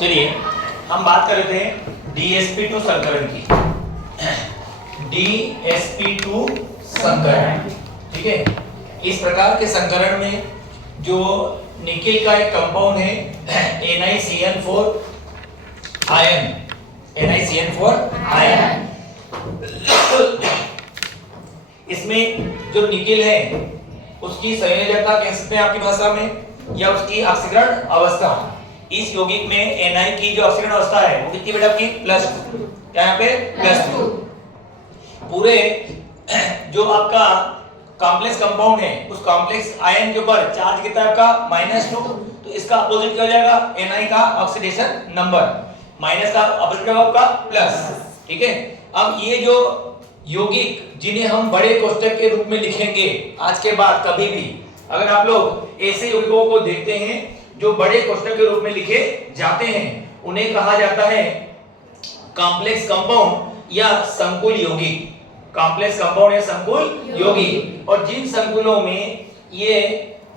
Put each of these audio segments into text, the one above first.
चलिए हम बात कर रहे थे DsP2 संकरण की। DsP2 संकरण, ठीक है। इस प्रकार के संकरण में जो निकेल का एक कंपाउंड है NiCN4 आयन, NiCN4 आयन, इसमें जो निकेल है उसकी संयोजकता कह सकते हैं आपकी भाषा में, या उसकी ऑक्सीकरण अवस्था। इस यौगिक में Na की जो ऑक्सीकरण अवस्था है वो कितनी बेटा आपकी +2, क्या यहाँ पे +2। पूरे जो आपका कॉम्प्लेक्स कंपाउंड है उस कॉम्प्लेक्स आयन के ऊपर चार्ज कितना है आपका -2, तो इसका अपोजिट क्या हो जाएगा Na का ऑक्सीडेशन नंबर, माइनस का अपोजिट आपका प्लस, ठीक है। अब ये जो यौगिक जिन्हें हम बड़े कोष्ठक के रूप में लिखेंगे आज के बाद कभी भी, अगर आप लोग ऐसे यौगिकों को देखते हैं जो बड़े कोष्ठक के रूप में लिखे जाते हैं, उन्हें कहा जाता है कॉम्प्लेक्स कंपाउंड या संकुल यौगिक। कॉम्प्लेक्स कंपाउंड या संकुल यौगिक। और जिन संकुलों में ये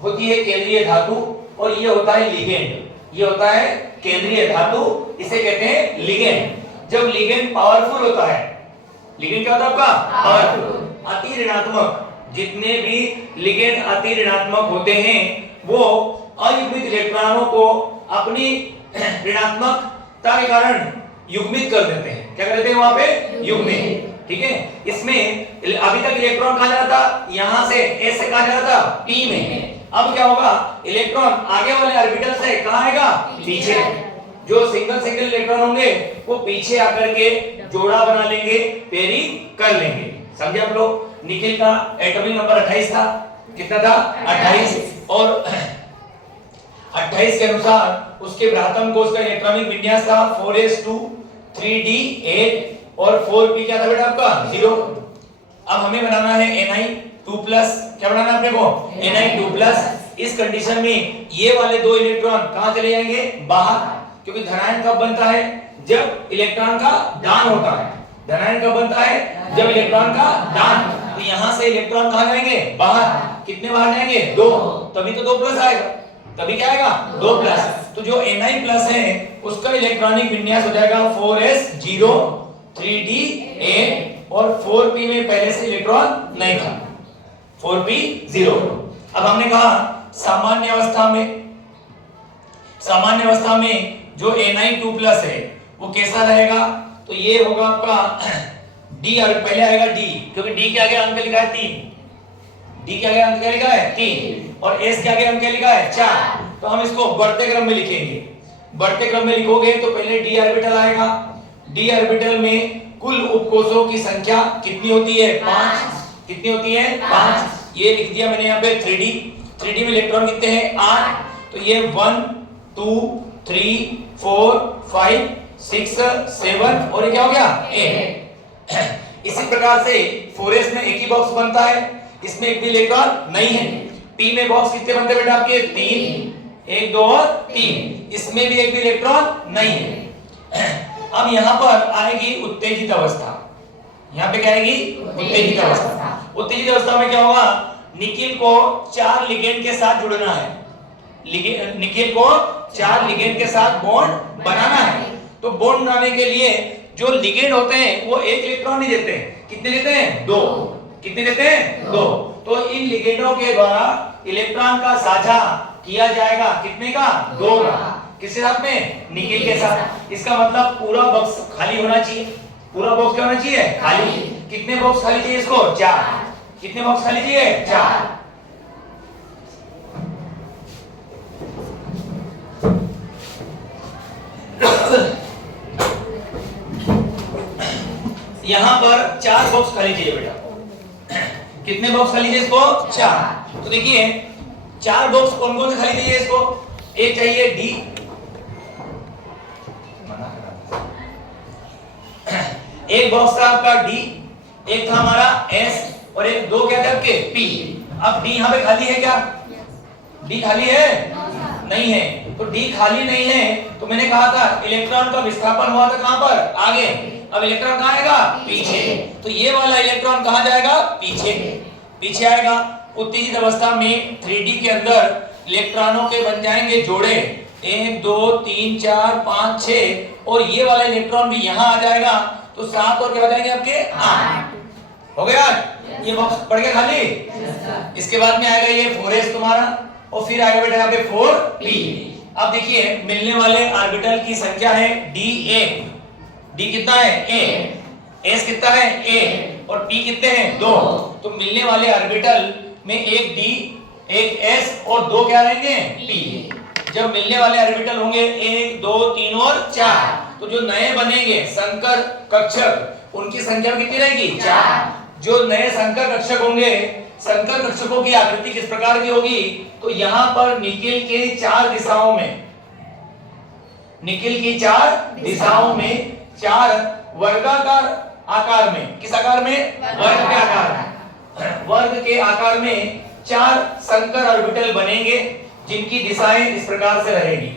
होती है केंद्रीय धातु और ये होता है लिगेंड, ये होता है केंद्रीय धातु, इसे कहते हैं लिगेंड। जब लिगेंड पावरफुल होता है, लिगेंड क्या होता है आपका पावरफुल, अति ऋणात्मक, जितने भी लिगेंड अति ऋणात्मक होते हैं वो अयुग्मित इलेक्ट्रॉनों को अपनी ऋणात्मकता के कारण युग्मित कर देते हैं। क्या कर देते हैं वहां पे? युग्मित, ठीक है। इसमें अभी तक इलेक्ट्रॉन कहां जा रहा था? यहां से S से कहां जा रहा था? P में। अब क्या होगा? इलेक्ट्रॉन आगे वाले ऑर्बिटल से कहां आएगा? पीछे। जो सिंगल इलेक्ट्रॉन होंगे वो पीछे आकर के जोड़ा बना लेंगे, पेयरिंग कर लेंगे। समझे आप लोग? निकेल का एटॉमिक नंबर 28 था। कितना था? 28। और 28 के अनुसार उसके बृहत्तम कोश का इलेक्ट्रॉनिक विन्यास था 4s2 3d8 और 4p क्या था बेटा आपका? 0। अब हमें बनाना है Ni2+, क्या बनाना है अपने को? Ni2+। इस कंडीशन में ये वाले दो इलेक्ट्रॉन कहां चले जाएंगे? बाहर, क्योंकि धनायन कब बनता है? जब इलेक्ट्रॉन का दान होता है। धनायन कब बनता है? जब इलेक्ट्रॉन का दान। तो यहां से इलेक्ट्रॉन कहां जाएंगे? बाहर। कितने बाहर जाएंगे? 2, तभी तो 2+ आएगा, तभी क्या आएगा? 2+। तो जो Na+ है उसका इलेक्ट्रॉनिक विन्यास हो जाएगा 4s0 3d8 और 4p में पहले से इलेक्ट्रॉन नहीं था, 4p0। अब हमने कहा सामान्य अवस्था में जो Na2+ है वो कैसा रहेगा? तो ये होगा आपका D, और पहले आएगा D, क्योंकि D के आगे अंक लिखा है 3, D के आगे अंक क्या लिखा है? 3, और S के आगे अंक क्या लिखा है? 4। तो हम इसको बढ़ते क्रम में लिखेंगे। बढ़ते क्रम में लिखोगे तो पहले D ऑर्बिटल आएगा। D ऑर्बिटल में कुल उपकोषों की संख्या कितनी होती है? 5। कितनी होती है? 5। ये लिख दिया मैंने यहाँ पे 3D में इलेक्ट्रॉन कितने हैं? 8। तो ये 1 2 3 4 5 6 7 और ये क्या हो गया? 8। इसी प्रकार से 4s में एक ही बॉक्स बनता है, इसमें एक भी इलेक्ट्रॉन नहीं है। P में बॉक्स कितने बनते हैं बेटा आपके? 3, 1 2 और 3। इसमें भी एक भी इलेक्ट्रॉन नहीं है। अब यहाँ पर आएगी उत्तेजित अवस्था। यहाँ पे क्या आएगी? उत्तेजित अवस्था। उत्तेजित अवस्था में क्या होगा? निकेल को 4 लिगेंड के साथ जुड़ना है। निकेल को 4 लिगेंड के साथ बॉन्ड बनाना है। तो बॉन्ड बनाने के लिए जो लिगेंड होते हैं वो एक इलेक्ट्रॉन नहीं देते हैं। कितने देते हैं? 2। कितने देते हैं? 2। तो इन लिगेंडों के द्वारा इलेक्ट्रॉन का साझा किया जाएगा कितने का? 2 का। किसके साथ में? निकेल के साथ। इसका मतलब पूरा बॉक्स खाली होना चाहिए। पूरा बॉक्स क्या होना चाहिए? खाली। कितने बॉक्स खाली चाहिए इसको? 4। कितने बॉक्स खाली चाहिए? 4। यहां पर 4 बॉक्स खाली चाहिए बेटा। कितने बॉक्स खाली चाहिए इसको? 4। तो देखिए 4 बॉक्स कौन कौन से खाली चाहिए इसको? एक चाहिए D, एक बॉक्स था आपका D, एक था हमारा S और एक 2 क्या थे आपके? P। अब D यहां पे खाली है क्या? D खाली है? नहीं है। तो D खाली नहीं है तो मैंने कहा था इलेक्ट्रॉन का विस्थापन हुआ था कहां पर? आगे। अब इलेक्ट्रॉन कहां आएगा? पीछे। तो ये वाला इलेक्ट्रॉन कहां जाएगा? पीछे आएगा। उत्तेजित अवस्था में 3D के अंदर इलेक्ट्रॉनों के बन जाएंगे जोड़े 1 2 3 4 5 6 और ये वाला इलेक्ट्रॉन भी यहाँ आ जाएगा तो 7 और क्या बचाएंगे आपके 8 हो गया। ये बॉक्स पड़ गया खाली। इसके बाद में आएगा ये 4s तुम्हारा और फिर आएगा बेटा यहाँ पे 4p। अब देखिए मिलने वाले ऑर्बिटल की संख्या है da। d कितना है a, s कितना है a और p कितने हैं 2। तो मिलने वाले ऑर्बिटल में एक d एक s और 2 क्या रहेंगे p। जब मिलने वाले ऑर्बिटल होंगे 1 2 3 और 4 तो जो नए बनेंगे संकर कक्षक उनकी संख्या कितनी रहेगी 4। जो नए संकर कक्षक होंगे संकर कक्षकों की आकृति किस प्रकार की होगी तो यहां पर निकेल के 4 दिशाओं में निकेल की 4 दिशाओं में 4 वर्गाकार आकार में किस आकार में वर्ग के आकार में वर्ग के आकार में 4 संकर ऑर्बिटल बनेंगे जिनकी दिशाएं इस प्रकार से रहेगी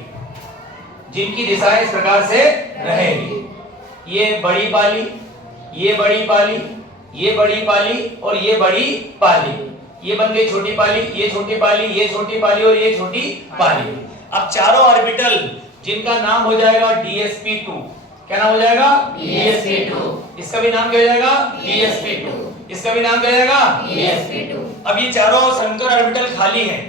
जिनकी दिशाएं इस प्रकार से रहेगी। ये बड़ी पाली ये बड़ी पाली ये बड़ी पाली और ये बड़ी पाली। ये बन गई छोटी पाली ये छोटी पाली ये छोटी पाली और ये छोटी पाली। अब चारों ऑर्बिटल जिनका नाम हो जाएगा dsp2। क्या नाम हो जाएगा dsp2। इसका भी नाम क्या हो जाएगा dsp2। इसका भी नाम क्या हो जाएगा dsp2। अब ये चारों संकर ऑर्बिटल खाली हैं।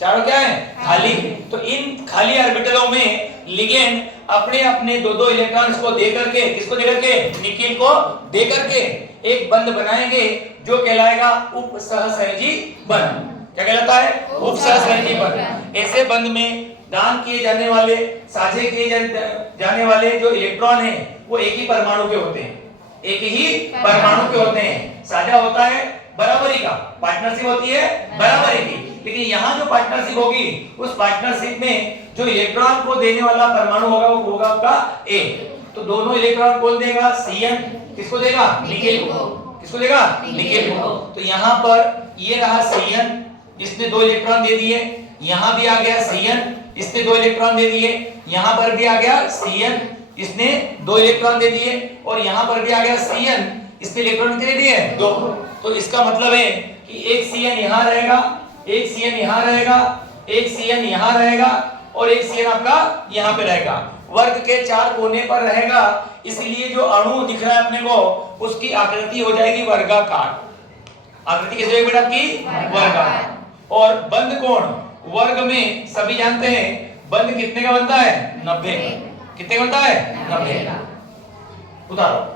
चारों क्या है खाली। तो इन खाली ऑर्बिटलों में लिगेंड अपने अपने दो इलेक्ट्रॉन्स को दे करके किसको दे करके निकेल को दे करके एक बंध बनाएंगे जो कहलाएगा उपसहसहजी बंध। क्या कहलाता है उपसहसहजी बंध। ऐसे बंध में दान किए जाने वाले साझे किए जाने वाले जो इलेक्ट्रॉन हैं वो एक ही परमाणु के होते हैं एक ही परमाणु के होते हैं। साझा होता है बराबरी का पार्टनरशिप होती है बराबरी की। लेकिन यहाँ जो पार्टनरशिप होगी उस पार्टनरशिप में जो इलेक्ट्रॉन को देने वाला परमाणु होगा वो होगा आपका A। तो दोनों इलेक्ट्रॉन कौन देगा Cn किसको देगा निकेल को। किसको देगा निकेल को। तो यहाँ पर ये रहा Cn इसने 2 इलेक्ट्रॉन दे दिए। यहाँ भी आ गया Cn इसने 2 इलेक्ट्रॉन दे दिए। यहाँ पर भी आ गया Cn इसने 2 इलेक्ट्रॉन दे दिए और यहाँ पर भी आ गया Cn इसने इलेक्ट्रॉन कितने दिए 2। तो इसका मतलब है कि एक Cn यहाँ रहेगा एक Cn यहाँ रहेगा एक Cn यहाँ रहेगा और एक Cn आपका यहाँ पे रहेगा। वर्ग के 4 कोने पर रहेगा इसलिए जो अणु दिख रहा है अपने को उसकी आकृति हो जाएगी वर्गाकार। आकृति कैसे होगी बेटा आपकी वर्गाकार। और बंध कोण वर्ग में सभी जानते हैं बंध कितने का बनता है 90। कितने का बनता है 90। उतारो।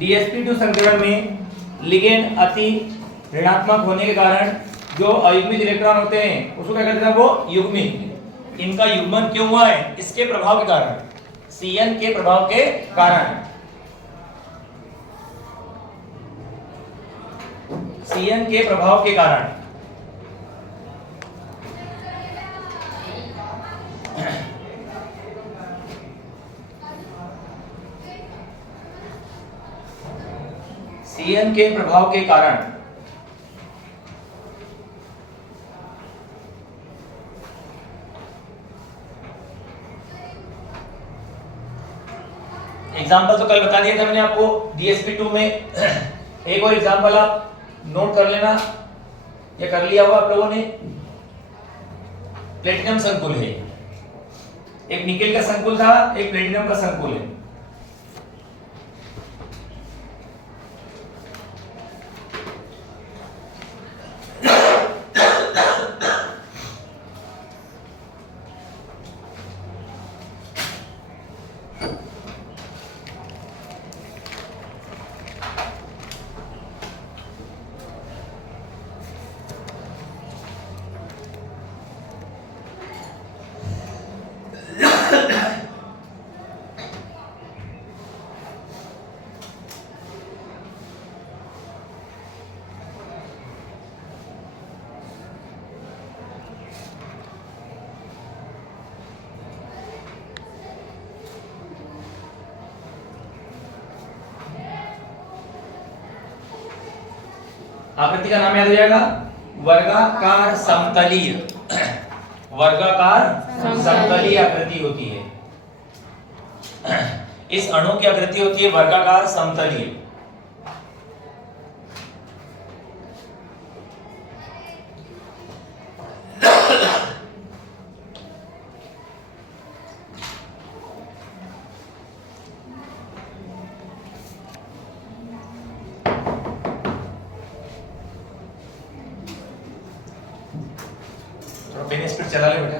dsp2 संकरण में लिगेंड अति ऋणात्मक होने के कारण जो अयुग्मित इलेक्ट्रॉन होते हैं उसको क्या कहते हैं वो युग्मित। इनका युग्मन क्यों हुआ है इसके प्रभाव के कारण Cn के प्रभाव के कारण। Cn के प्रभाव के कारण Cn के प्रभाव के कारण एग्जाम्पल तो कल बता दिया था मैंने आपको dsp2 में। एक और एग्जाम्पल आप नोट कर लेना या कर लिया होगा आप लोगों ने। प्लेटिनम संकुल है एक निकेल का संकुल था एक प्लेटिनम का संकुल है। आकृति का नाम याद हो जाएगा, वर्गाकार समतलीय। वर्गाकार समतलीय आकृति होती है। इस अणु की आकृति होती है वर्गाकार समतलीय। पेन स्पीड चला ले बेटा।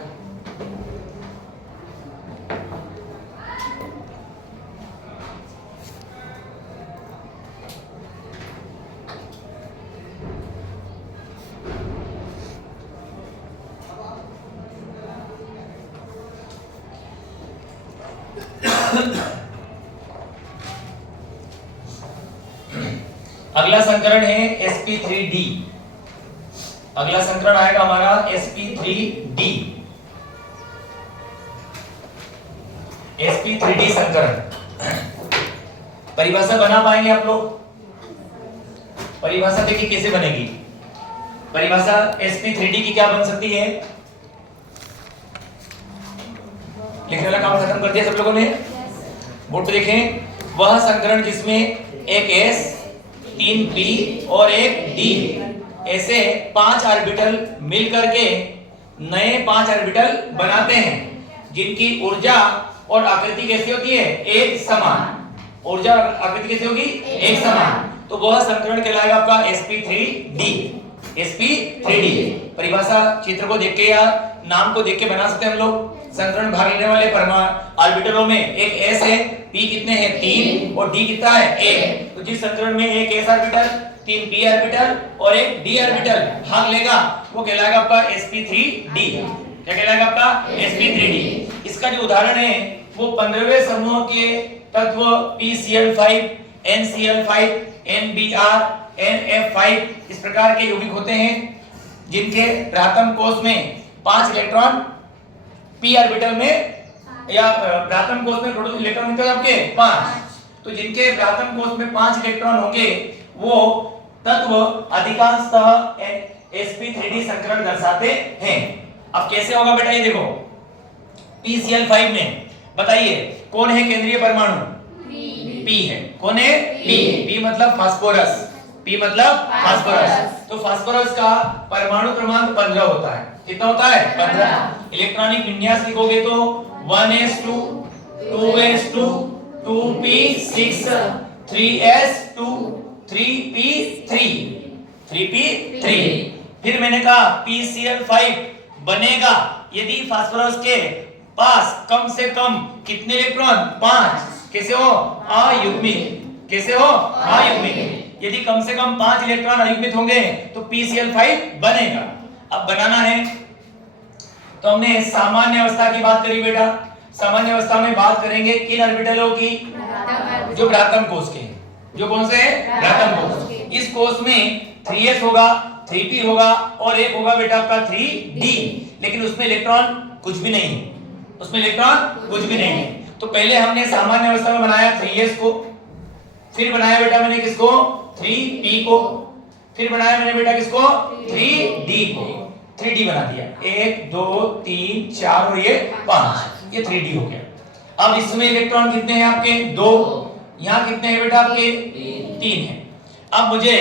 अगला संकरण है sp3d। अगला संकरण आएगा हमारा sp3d। sp3d संकरण परिभाषा बना पाएंगे आप लोग? परिभाषा देखिए कैसे बनेगी। परिभाषा sp3d की क्या बन सकती है? लिखने वाला काम खत्म कर दिया सब लोगों ने? बोर्ड पे देखें। वह संकरण जिसमें एक s, 3 p और एक d ऐसे 5 ऑर्बिटल मिलकर के नए 5 ऑर्बिटल बनाते हैं, जिनकी ऊर्जा और आकृति कैसी होती है? एक समान। ऊर्जा और आकृति कैसी होगी? एक समान। तो वह संकरण कहलाएगा आपका sp3d। sp3d परिभाषा चित्र को देख के या नाम को देख के बना सकते हैं हम लोग। संकरण भाग लेने वाले परमाणु ऑर्बिटलों में एक s है, p कितने हैं? 3 और d कितना है? 1। तो जिस संकरण में एक s ऑर्बिटल, 3 p ऑर्बिटल और एक d ऑर्बिटल भाग लेगा वो कहलाएगा आपका sp3d। क्या कहलाएगा आपका? sp3d। इसका जो उदाहरण है वो 15वें समूह के तत्व pCl5, NCl5, NBr, NF5 इस प्रकार के यौगिक होते हैं, जिनके प्राथम कोश में 5 इलेक्ट्रॉन, p ऑर्बिटल में या प्राथम कोश में टोटल इलेक्ट्रॉन कितने हैं आपके? 5। तो जिनके प्राथम कोश में 5 इलेक्ट्रॉन होंगे वो तत्व अधिकांशतः sp3d संकरण दर्शाते हैं। अब कैसे होगा बेटा ये देखो। pCl5 में बताइए कौन है केंद्रीय परमाणु? p है। कौन है? p मतलब फास्फोरस। p मतलब फास्फोरस। तो फास्फोरस का परमाणु क्रमांक 15 होता है। कितना होता है? 15। इलेक्ट्रॉनिक विन्यास लिखोगे तो 1s2, 2s2, 2p6, 3s2, 3p3, 3p3। फिर मैंने कहा pCl5 बनेगा यदि फास्फोरस के पास कम से कम कितने इलेक्ट्रॉन? 5। कैसे हो? अयुग्मित। कैसे हो? अयुग्मित। यदि कम से कम 5 इलेक्ट्रॉन अयुग्मित होंगे तो pCl5 बनेगा। अब बनाना है तो हमने सामान्य अवस्था की बात करी बेटा। सामान्य अवस्था में बात करेंगे किन ऑर्बिटलों की? जो प्राथम कोश के। जो कौन से हैं? प्राथम कोश। इस कोश में 3s होगा, 3p होगा और एक होगा बेटा आपका 3d। लेकिन उसमें इलेक्ट्रॉन कुछ भी नहीं है। उसमें इलेक्ट्रॉन कुछ भी नहीं है। तो पहले हमने सामान्य अवस्था में बनाया 3s को, फिर बनाया बेटा मैंने किसको? 3p को, फिर बनाया मैंने बेटा किसको? 3d को। 3d बना दिया। 1 2 3 4 और ये 5। ये 3d हो गया। अब इसमें इलेक्ट्रॉन कितने हैं आपके? 2। यहाँ कितने हैं बेटा आपके? 3 हैं। अब मुझे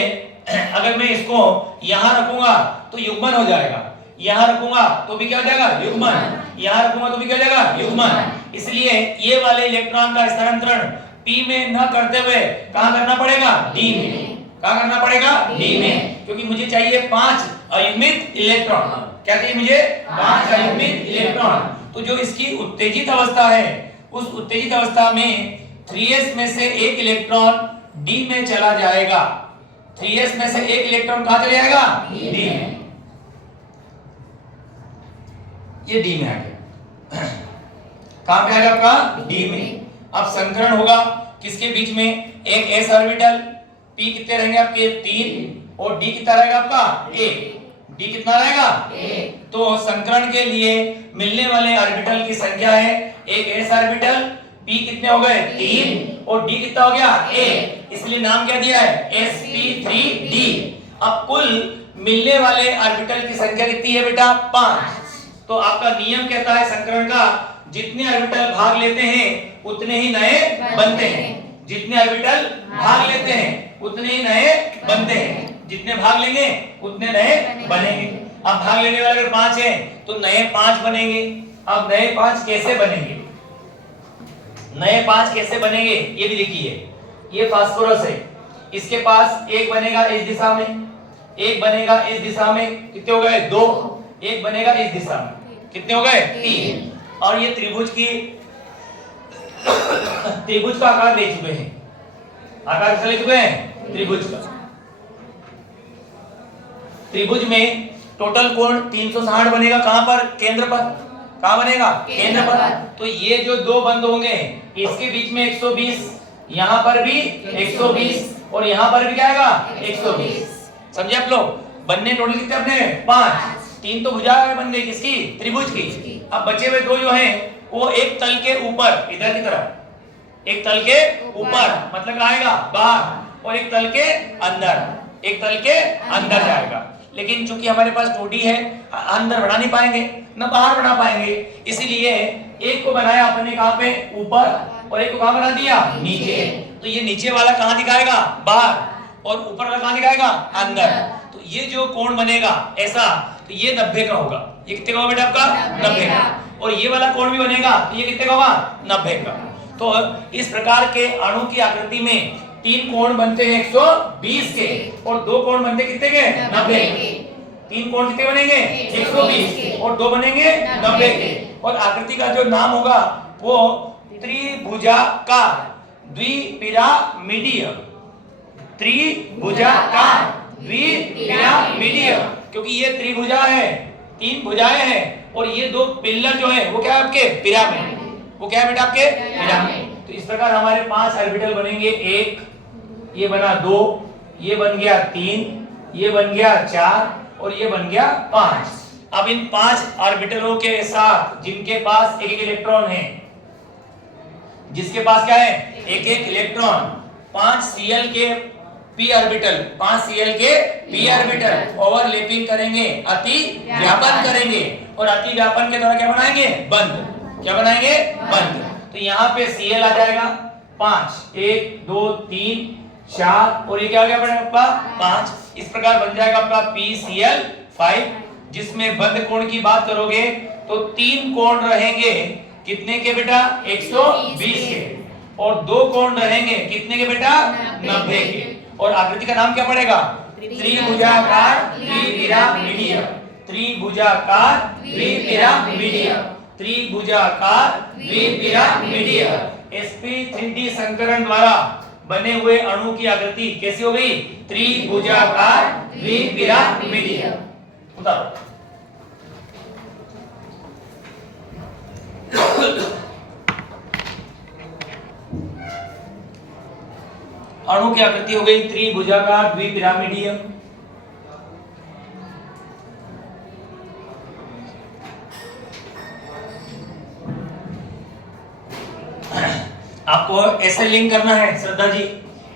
अगर मैं इसको यहाँ रखूंगा तो युग्मन हो जाएगा, यहाँ रखूंगा तो भी क्या हो जाएगा? युग्मन। यहाँ रखूंगा तो भी क्या हो जाएगा? युग्मन। इसलिए ये वाले इलेक्ट्रॉन का स्थानांतरण p में न करते हुए कहाँ करना पड़ेगा? d में। कहाँ करना पड़ेगा? d में। क्योंकि मुझे चाहिए 5 अयुग्मित इलेक्ट्रॉन। क्या चाहिए मुझे? 5 अयुग्मित इलेक्ट्रॉन। तो जो इसकी उत्तेजित अवस्था है उस उत्तेजित अवस्था में 3s में से एक इलेक्ट्रॉन d में चला जाएगा। 3s में से एक इलेक्ट्रॉन कहाँ चले जाएगा? d में। ये d में आ गया। कहाँ पे आएगा आपका? d में। अब संकरण होगा किसके बीच में? एक s ऑर्बिटल, p कितने रहेंगे आपके? 3 और d कितना रहेगा आपका? 1। d कितना रहेगा? 1। तो संकरण के लिए मिलने वाले ऑर्बिटल की संख्या है एक s ऑर्बिटल, p कितने हो गए? 3 और d कितना हो गया? 1। इसलिए नाम क्या दिया है? sp3d। अब कुल मिलने वाले ऑर्बिटल की संख्या कितनी है बेटा? 5। तो आपका नियम कहता है संकरण का, जितने ऑर्बिटल भाग लेते हैं उतने ही नए बनते हैं। जितने ऑर्बिटल भाग लेते हैं उतने ही नए बनते हैं। जितने भाग लेंगे उतने नए बनेंगे। अब भाग लेने वाले अगर 5 हैं तो नए 5 बनेंगे। अब नए 5 कैसे बनेंगे? नए 5 कैसे बनेंगे ये भी लिखिए। ये फास्फोरस है, इसके पास एक बनेगा इस दिशा में, एक बनेगा इस दिशा में, कितने हो गए? 2। एक बनेगा इस दिशा में, कितने हो गए? 3। और ये त्रिभुज का आकार ले चुके हैं। आकार कैसा ले चुके हैं? त्रिभुज का। त्रिभुज में टोटल कोण 360 बनेगा। कहां पर? केंद्र पर। कहां बनेगा? केंद्र पर। तो ये जो दो बंद होंगे इसके बीच में 120, यहां पर भी 120 और यहां पर भी क्या आएगा? 120। समझे आप लोग? बनने टोटल कितने अपने? 5। 3 तो भुजाएं बन गई किसकी? त्रिभुज की। अब बचे हुए 2 जो हैं वो एक तल के ऊपर, इधर की तरफ, एक तल के ऊपर मतलब आएगा बाहर, और एक तल के अंदर, एक तल के अंदर जाएगा। लेकिन चूंकि हमारे पास 2D है, अंदर बढ़ा नहीं पाएंगे ना बाहर बढ़ा पाएंगे, इसीलिए एक को बनाया अपने कहां पे? ऊपर, और एक को कहां बना दिया? नीचे। तो ये नीचे वाला कहां दिखाएगा? बाहर, और ऊपर वाला कहां दिखाएगा? अंदर। तो ये जो कोण बनेगा ऐसा, तो ये 90 का होगा। ये कितने का होगा बेटा आपका? 90 का। और ये वाला कोण भी बनेगा तो ये कितने का होगा? 90 का। तो इस प्रकार के अणु की आकृति में 3 कोण बनते हैं 120 के, और 2 कोण बनते कितने के? 90 के। 3 कोण कितने बनेंगे? 120 के, और 2 बनेंगे 90 के। और आकृति का जो नाम होगा वो त्रिभुजाकार द्विपिरामिडीय। त्रिभुजाकार द्विपिरामिडीय, क्योंकि ये त्रिभुजा है, 3 भुजाएं हैं, और ये 2 पिलर जो है वो क्या है आपके? पिरामिड। वो क्या है बेटा आपके? पिरामिड। तो इस प्रकार हमारे 5 ऑर्बिटल बनेंगे। 1, ये बना 2, ये बन गया 3, ये बन गया 4, और ये बन गया 5। अब इन 5 ऑर्बिटलों के साथ जिनके पास एक एक इलेक्ट्रॉन है, जिसके पास क्या है? एक एक इलेक्ट्रॉन, 5 Cl के p ऑर्बिटल, 5 Cl के p ऑर्बिटल ओवरलैपिंग करेंगे, अति व्यापन करेंगे, और अति व्यापन के द्वारा क्या बनाएंगे? बंध। क्या बनाएंगे? बंध। तो यहाँ पे Cl आ जाएगा 5, 1 2 3 4, और ये क्या हो गया आपका? 5। इस प्रकार बन जाएगा आपका PCl5, जिसमें बंध कोण की बात करोगे तो 3 कोण रहेंगे कितने के बेटा? 120 के, और 2 कोण रहेंगे कितने के बेटा? 90 के। और आकृति का नाम क्या पड़ेगा? त्रिभुजाकार द्विपिरामिडीय। त्रिभुजाकार द्विपिरामिडीय। त्रिभुजाकार द्विपिरामिडीय। sp3d संकरण द्वारा बने हुए अणु की आकृति कैसी हो गई? त्रिभुजाकार द्विपिरामिडीय। उतारो। अणु की आकृति हो गई त्रिभुजाकार द्विपिरामिडीय। आपको ऐसे लिंक करना है श्रद्धा जी,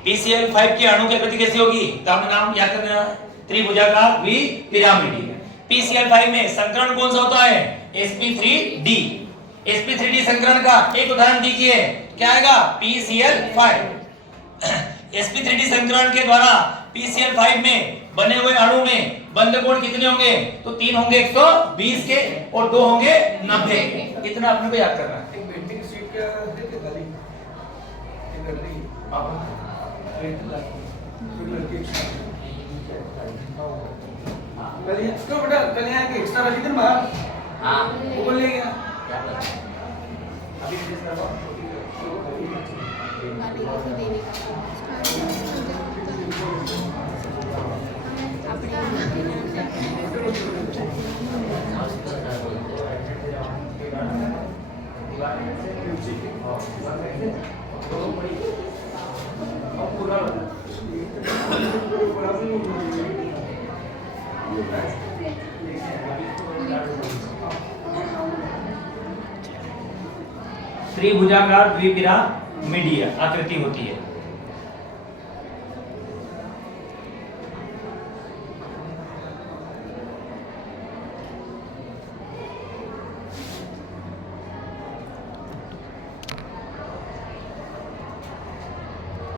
PCl5 की अणु की आकृति कैसी होगी? तो आपने नाम याद करना है, त्रिभुजाकार द्विपिरामिडीय। PCl5 में संकरण कौन सा होता है? sp3d। sp3d संकरण का एक उदाहरण दीजिए, क्या आएगा? PCl5। sp3d संकरण के द्वारा PCl5 में बने हुए अणु में बंध कोण कितने होंगे? तो 3 होंगे 120 के, और 2 होंगे 90 के। इतना अपने को याद करना है। कल यहाँ के एक्स्ट्रा रखी थी ना बाहर। हाँ, वो बोल लेगा अभी त्रिभुजाकार द्विपिरामिडीय आकृति होती है।